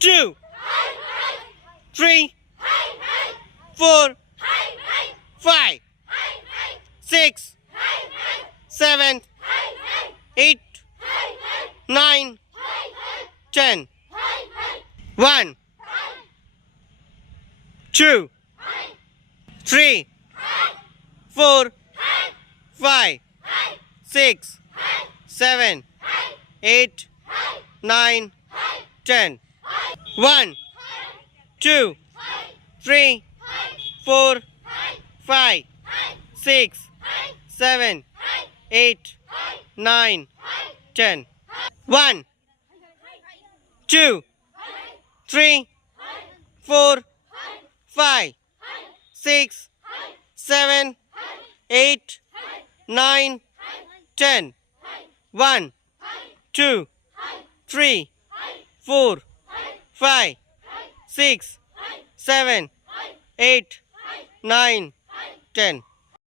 2, 3, 4, 5, 6, 7, 8, 9, 10. 1, 2, 3, 4, 5, 6, 7, 8, 9, 10. 1, 2, 3, 4, 5, 6, 7, 8, 9, 10. 1, 2, 3, 4, 5, 6, 7, 8, 9, 10. 1, 2, 3, 4, 5, 6, 7, 8, 9, 10.